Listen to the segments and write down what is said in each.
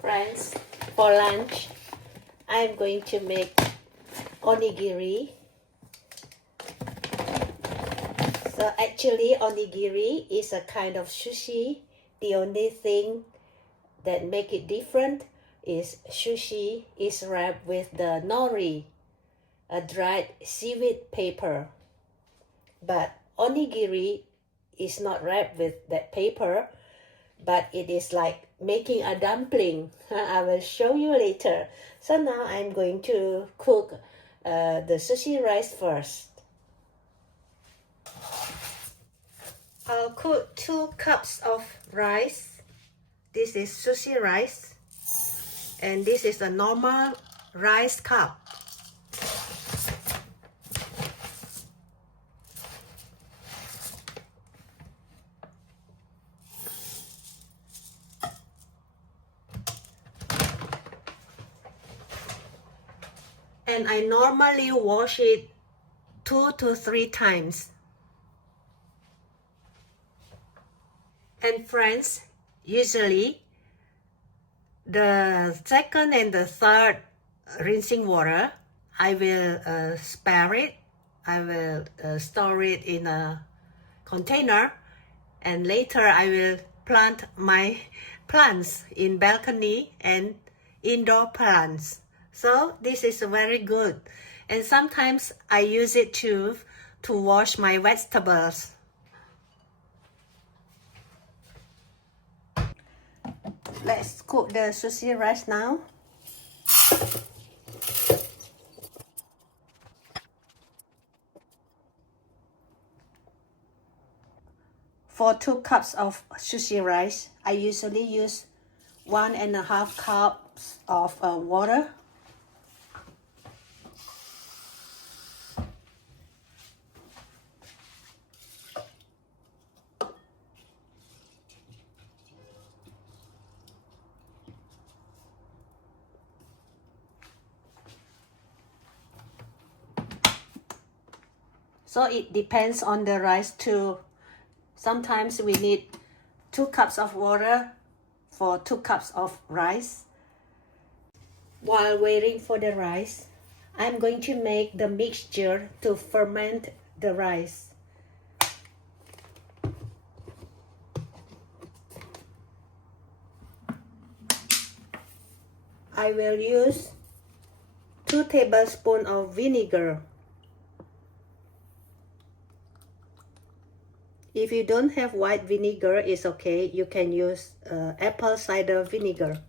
Friends, for lunch, I'm going to make onigiri. So actually, onigiri is a kind of sushi. The only thing that make it different is sushi is wrapped with the nori, a dried seaweed paper. But onigiri is not wrapped with that paper, but it is like making a dumpling. I will show you later. So now I'm going to cook the sushi rice first. I'll cook 2 cups of rice. This is sushi rice, and this is a normal rice cup. And I normally wash it 2 to 3 times. And friends, usually the second and the third rinsing water, I will spare it. I will store it in a container, and later I will plant my plants in balcony and indoor plants. So this is very good. And sometimes I use it to wash my vegetables. Let's cook the sushi rice now. For 2 cups of sushi rice, I usually use 1.5 cups of water. So it depends on the rice too. Sometimes we need 2 cups of water for 2 cups of rice. While waiting for the rice, I'm going to make the mixture to ferment the rice. I will use 2 tablespoons of vinegar. If you don't have white vinegar, it's okay. You can use apple cider vinegar.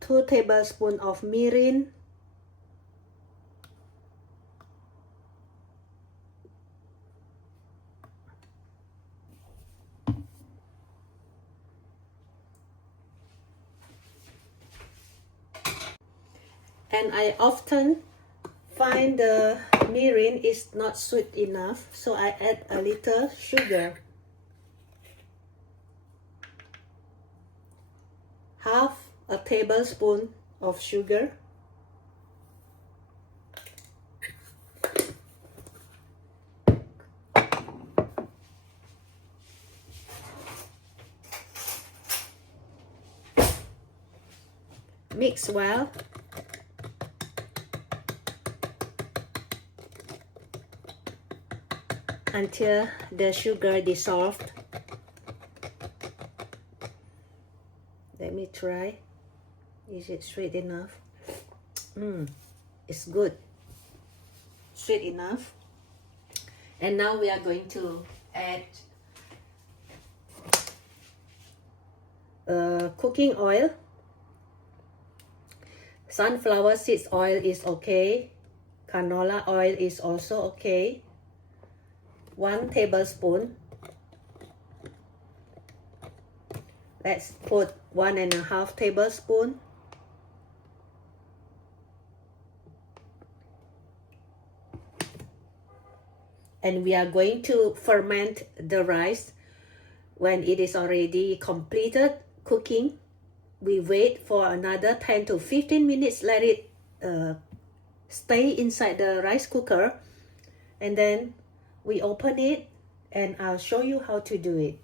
Two tablespoons of mirin. And I often find the mirin is not sweet enough, so I add a little sugar. Half a tablespoon of sugar. Mix well. Until the sugar dissolved. Let me try. Is it sweet enough? It's good. Sweet enough. And now we are going to add cooking oil. Sunflower seeds oil is okay. Canola oil is also okay. 1 tablespoon. Let's put 1.5 tablespoons. And we are going to ferment the rice. When it is already completed cooking, we wait for another 10 to 15 minutes. Let it stay inside the rice cooker, and then we open it, and I'll show you how to do it.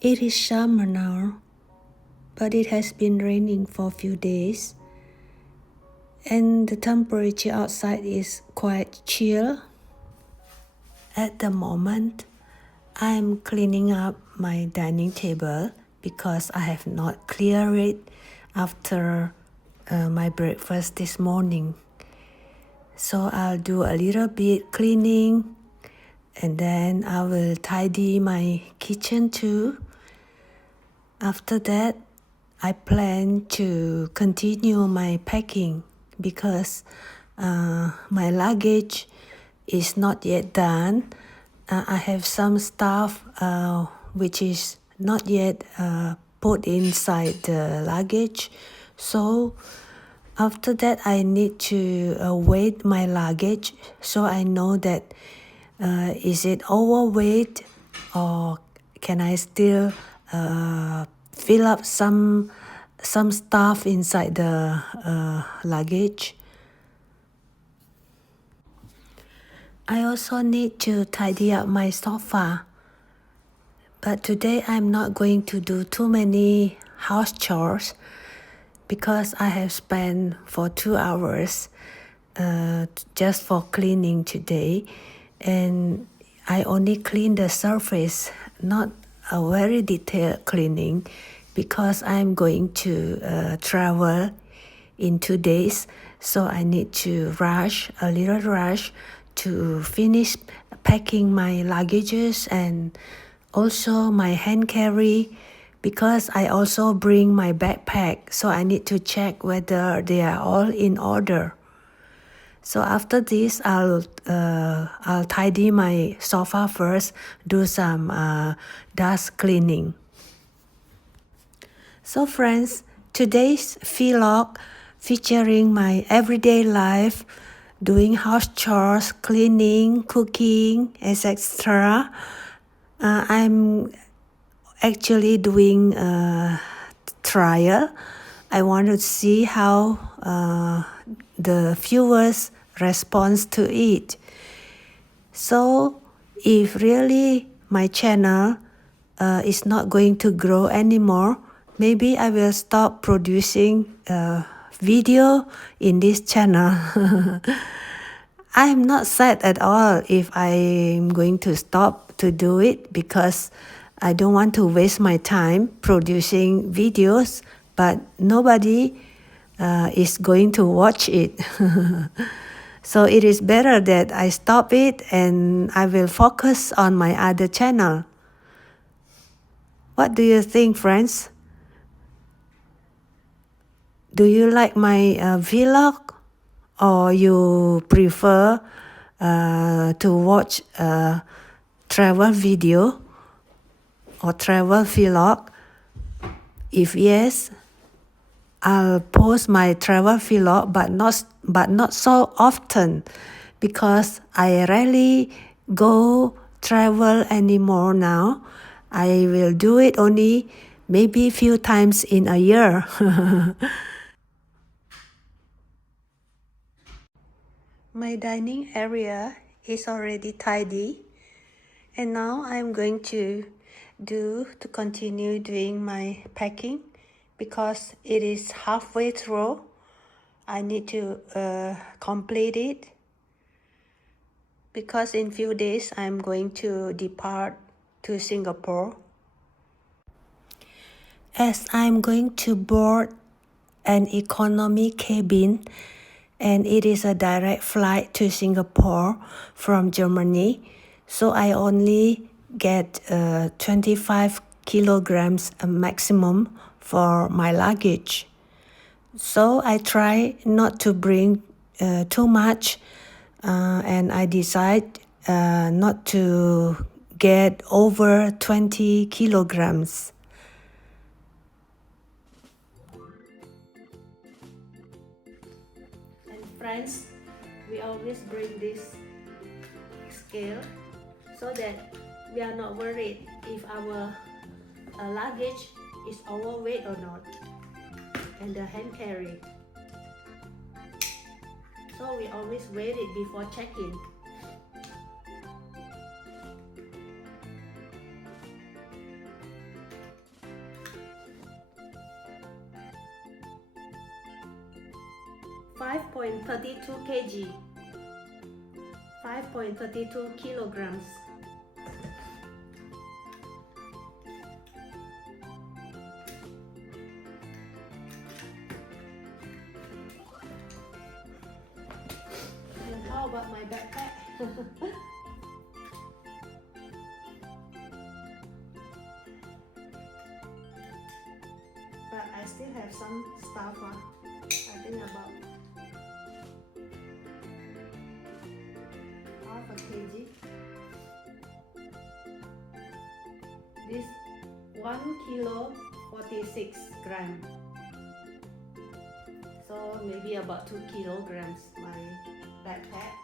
It is summer now, but it has been raining for a few days, and the temperature outside is quite chill. At the moment, I'm cleaning up my dining table because I have not cleared it after my breakfast this morning. So I'll do a little bit cleaning, and then I will tidy my kitchen too. After that, I plan to continue my packing because my luggage is not yet done. I have some stuff which is not yet put inside the luggage. So after that, I need to weigh my luggage so I know that is it overweight or can I still fill up some stuff inside the luggage. I also need to tidy up my sofa. But today I'm not going to do too many house chores because I have spent for 2 hours just for cleaning today, and I only clean the surface, not a very detailed cleaning because I'm going to travel in 2 days, so I need to a little rush to finish packing my luggages and also my hand carry because I also bring my backpack, so I need to check whether they are all in order. So after this, I'll tidy my sofa first, do some dust cleaning. So friends, today's vlog featuring my everyday life, doing house chores, cleaning, cooking, etc. I'm actually doing a trial. I want to see how the viewers respond to it. So if really my channel is not going to grow anymore, maybe I will stop producing video in this channel. I'm not sad at all if I'm going to stop to do it because I don't want to waste my time producing videos, but nobody is going to watch it. So it is better that I stop it and I will focus on my other channel. What do you think, friends? Do you like my vlog, or you prefer to watch a travel video or travel vlog? If yes, I'll post my travel vlog, but not so often because I rarely go travel anymore now. I will do it only maybe few times in a year. My dining area is already tidy, and now I'm going to continue doing my packing because it is halfway through. I need to complete it because in few days I'm going to depart to Singapore. As I'm going to board an economy cabin, and it is a direct flight to Singapore from Germany, so I only get 25 kilograms maximum for my luggage. So I try not to bring too much, and I decide not to get over 20 kilograms. And friends, we always bring this scale so that we are not worried if our luggage is overweight or not, and the hand carry. So we always weigh it before checking. 5.32 kg, 5.32 kilograms. And how about my backpack? But I still have some stuff. I think about half a kg. This 1 kilo 46 gram. So maybe about 2 kilograms my backpack.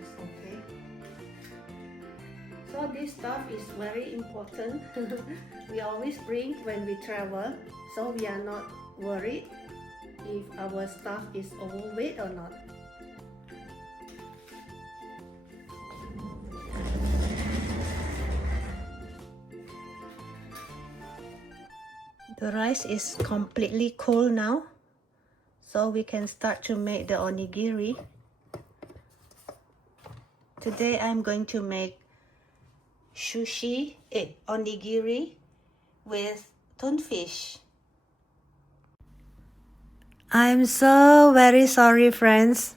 It's okay. So this stuff is very important. We always bring when we travel, so we are not worried if our stuff is overweight or not. The rice is completely cold now, so we can start to make the onigiri. Today I'm going to make sushi onigiri with tunfish. I'm so very sorry, friends.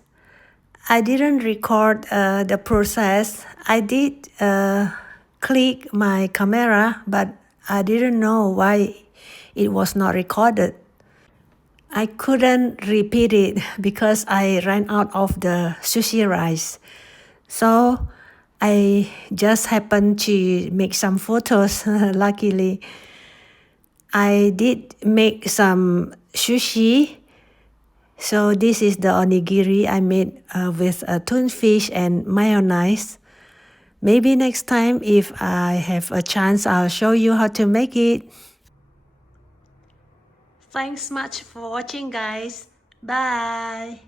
I didn't record the process. I did click my camera, but I didn't know why it was not recorded. I couldn't repeat it because I ran out of the sushi rice. So I just happened to make some photos. Luckily, I did make some sushi. So this is the onigiri I made with tunfish and mayonnaise. Maybe next time if I have a chance, I'll show you how to make it. Thanks much for watching, guys. Bye.